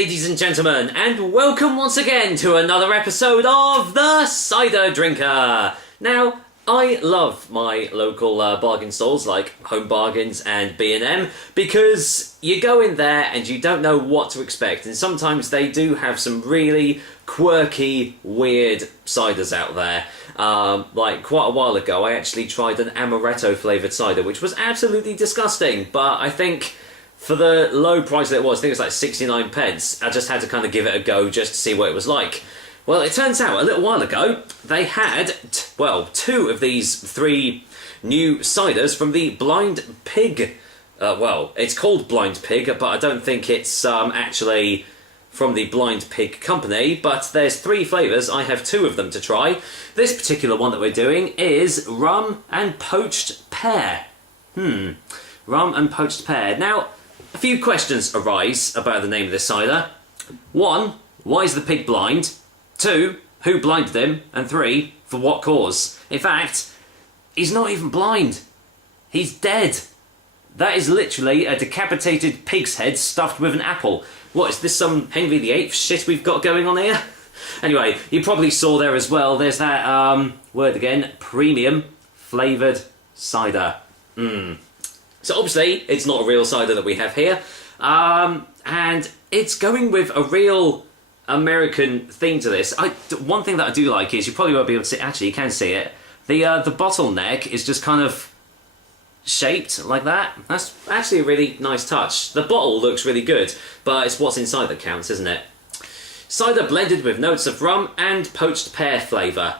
ladies and gentlemen, and welcome once again to another episode of The Cider Drinker. Now, I love my local bargain stores like Home Bargains and B&M because you go in there and you don't know what to expect, and sometimes they do have some really quirky, weird ciders out there. Like quite a while ago, I actually tried an amaretto flavoured cider, which was absolutely disgusting, but I think for the low price that it was, I think it was like 69 pence, I just had to kind of give it a go just to see what it was like. Well, it turns out a little while ago, they had, two of these three new ciders from the Blind Pig. Well, it's called Blind Pig, but I don't think it's actually from the Blind Pig company, but there's three flavours. I have two of them to try. This particular one that we're doing is rum and poached pear. Rum and poached pear. Now, a few questions arise about the name of this cider. 1, why is the pig blind? 2, who blinded him? And 3, for what cause? In fact, he's not even blind. He's dead. That is literally a decapitated pig's head stuffed with an apple. What, is this some Henry VIII shit we've got going on here? Anyway, you probably saw there as well, there's that, word again, premium flavoured cider. So obviously, it's not a real cider that we have here, and it's going with a real American theme to this. One thing that I do like is, you probably won't be able to see, actually you can see it, the bottleneck is just kind of shaped like that. That's actually a really nice touch. The bottle looks really good, but it's what's inside that counts, isn't it? Cider blended with notes of rum and poached pear flavour.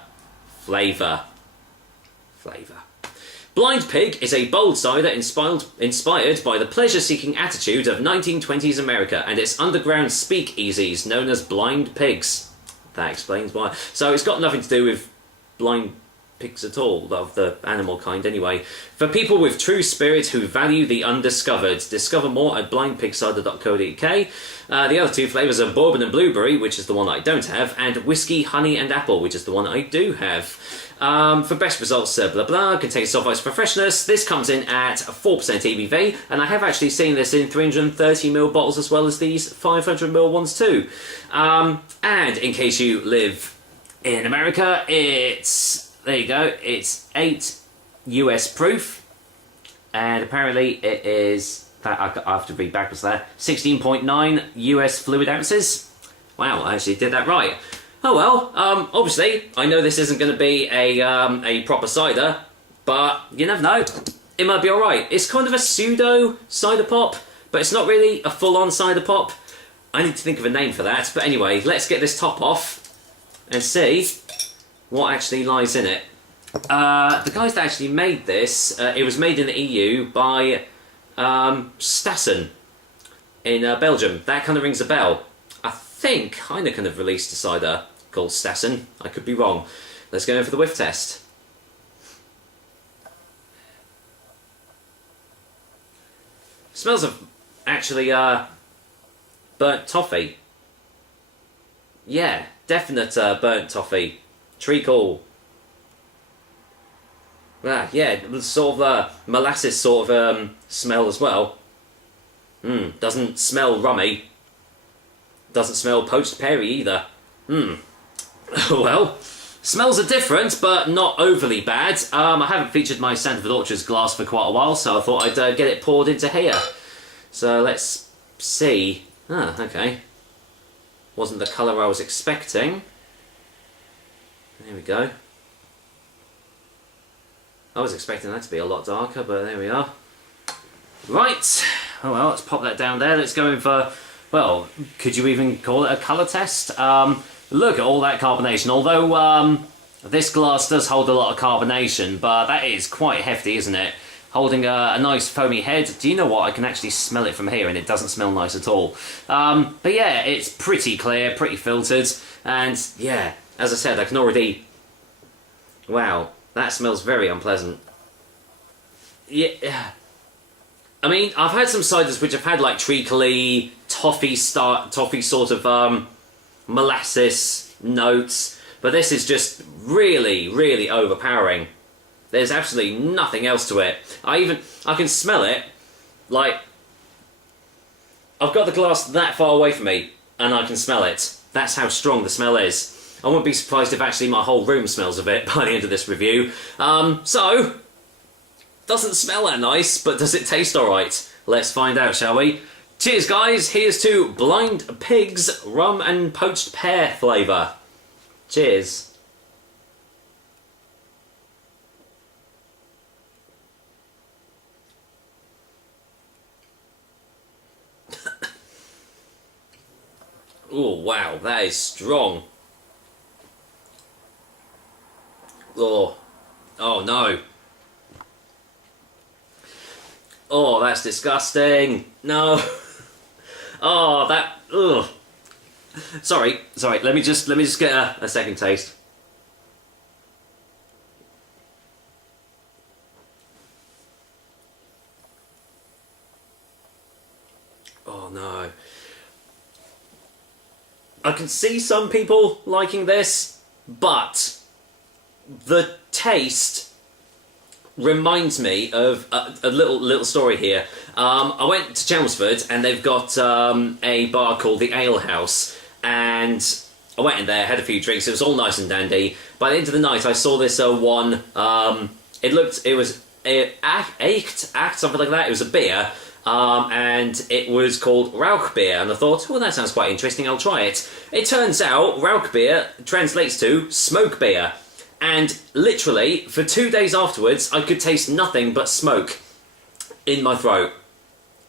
Flavour. Blind Pig is a bold cider inspired by the pleasure-seeking attitude of 1920s America and its underground speakeasies known as blind pigs. That explains why. So it's got nothing to do with blind pigs at all, of the animal kind anyway. For people with true spirit who value the undiscovered, discover more at blindpigcider.co.uk. The other two flavours are bourbon and blueberry, which is the one I don't have, and whiskey, honey and apple, which is the one I do have. For best results, blah blah, contains soft ice for freshness. This comes in at 4% ABV, and I have actually seen this in 330ml bottles as well as these 500ml ones too. And in case you live in America, there you go, it's 8 US proof, and apparently it is, that I have to read backwards there, 16.9 US fluid ounces. Wow, I actually did that right. Oh well, obviously, I know this isn't going to be a proper cider, but you never know, it might be alright. It's kind of a pseudo cider pop, but it's not really a full-on cider pop. I need to think of a name for that, but anyway, let's get this top off and see what actually lies in it. The guys that actually made this, it was made in the EU by Stassen in Belgium. That kind of rings a bell. I think Heineken have released a cider called Stassen. I could be wrong. Let's go in for the whiff test. Smells of actually burnt toffee. Yeah, definite burnt toffee. Treacle. Yeah, sort of molasses sort of smell as well. Doesn't smell rummy. Doesn't smell poached pear either. Well, smells are different, but not overly bad. I haven't featured my Sandford Orchards glass for quite a while, so I thought I'd get it poured into here. So let's see. Okay. Wasn't the colour I was expecting. There we go. I was expecting that to be a lot darker, but there we are. Right. Oh well, let's pop that down there. Let's go in for, well, could you even call it a colour test? Look at all that carbonation. Although this glass does hold a lot of carbonation, but that is quite hefty, isn't it? Holding a nice foamy head. Do you know what? I can actually smell it from here, and it doesn't smell nice at all. But yeah, it's pretty clear, pretty filtered, and yeah, as I said, I can already... Wow, that smells very unpleasant. Yeah. I mean, I've had some ciders which have had like treacly, toffee sort of molasses notes, but this is just really, really overpowering. There's absolutely nothing else to it. I can smell it, like, I've got the glass that far away from me, and I can smell it. That's how strong the smell is. I wouldn't be surprised if actually my whole room smells of it by the end of this review. So, doesn't smell that nice, but does it taste alright? Let's find out, shall we? Cheers, guys. Here's to Blind Pig's Rum and Poached Pear flavour. Cheers. Oh, wow, that is strong. Oh, oh no. Oh, that's disgusting. No. Oh, that. Ugh. Sorry. Let me just get a second taste. Oh no. I can see some people liking this, but the taste reminds me of a little story here. I went to Chelmsford and they've got a bar called the Ale House, and I went in there, had a few drinks. It was all nice and dandy. By the end of the night, I saw this one. It ached, something like that. It was a beer. And it was called Rauch beer, and I thought, oh, that sounds quite interesting, I'll try it. It turns out Rauch beer translates to smoke beer, and literally, for 2 days afterwards, I could taste nothing but smoke in my throat.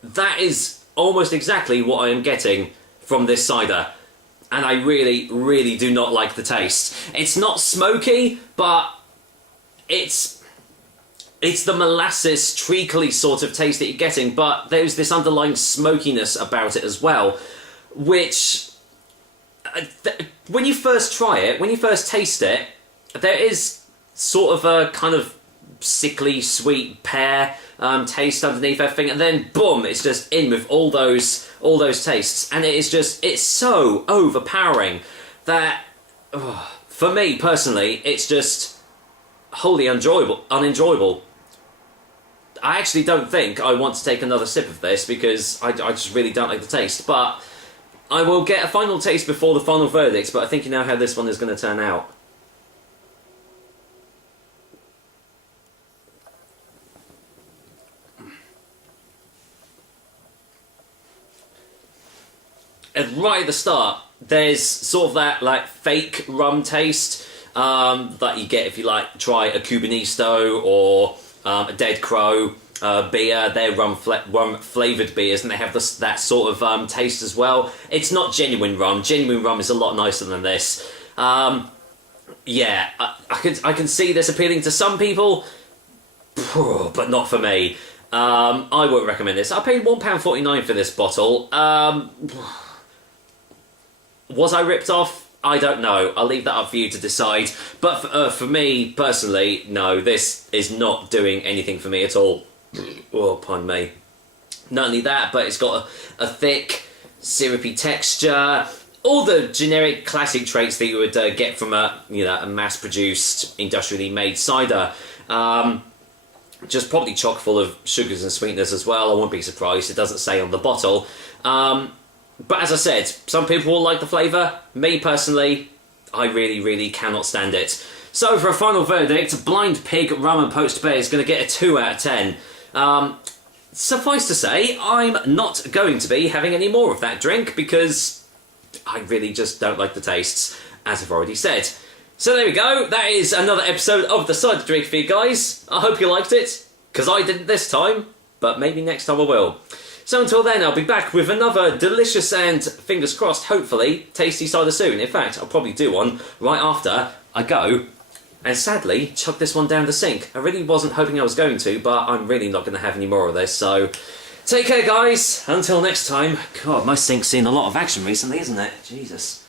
That is almost exactly what I am getting from this cider, and I really, really do not like the taste. It's not smoky, but it's the molasses, treacly sort of taste that you're getting, but there's this underlying smokiness about it as well, which, when you first try it, when you first taste it, there is sort of a kind of sickly, sweet pear taste underneath everything, and then boom, it's just in with all those tastes, and it's so overpowering that, for me personally, it's just wholly unenjoyable. I actually don't think I want to take another sip of this because I just really don't like the taste, but I will get a final taste before the final verdict, but I think you know how this one is going to turn out. And right at the start, there's sort of that like fake rum taste that you get if you try a Cubanisto or a Dead Crow beer. They're rum flavoured beers, and they have that sort of taste as well. It's not genuine rum. Genuine rum is a lot nicer than this. Yeah, I can see this appealing to some people, but not for me. I won't recommend this. I paid £1.49 for this bottle. Was I ripped off? I don't know. I'll leave that up for you to decide. But for me, personally, no, this is not doing anything for me at all. Oh, pardon me. Not only that, but it's got a thick, syrupy texture. All the generic classic traits that you would get from a mass-produced, industrially made cider. Just probably chock full of sugars and sweeteners as well. I wouldn't be surprised. It doesn't say on the bottle. But as I said, some people will like the flavour. Me, personally, I really, really cannot stand it. So, for a final verdict, Blind Pig Rum and Poached Pear is going to get a 2 out of 10. Suffice to say, I'm not going to be having any more of that drink because I really just don't like the tastes, as I've already said. So there we go, that is another episode of the Cider Drink for you guys. I hope you liked it, because I didn't this time, but maybe next time I will. So until then, I'll be back with another delicious and, fingers crossed, hopefully, tasty cider soon. In fact, I'll probably do one right after I go and sadly chuck this one down the sink. I really wasn't hoping I was going to, but I'm really not going to have any more of this, so take care, guys. Until next time. God, my sink's seen a lot of action recently, isn't it? Jesus.